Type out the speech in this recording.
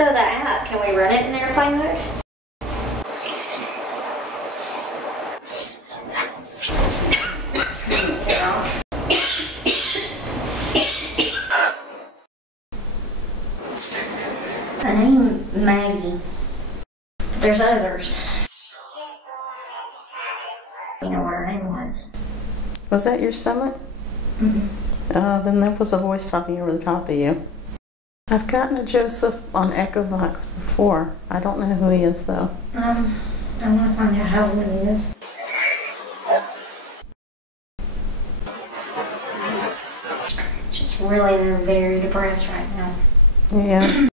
So the app, can we run it in airplane mode? I named Maggie. There's others. You know what her name was. Was that your stomach? Mm-hmm. Then that was a voice talking over the top of you. I've gotten a Joseph on Echo Box before. I don't know who he is though. I want to find out how old he is. Just really, they're very depressed right now. Yeah.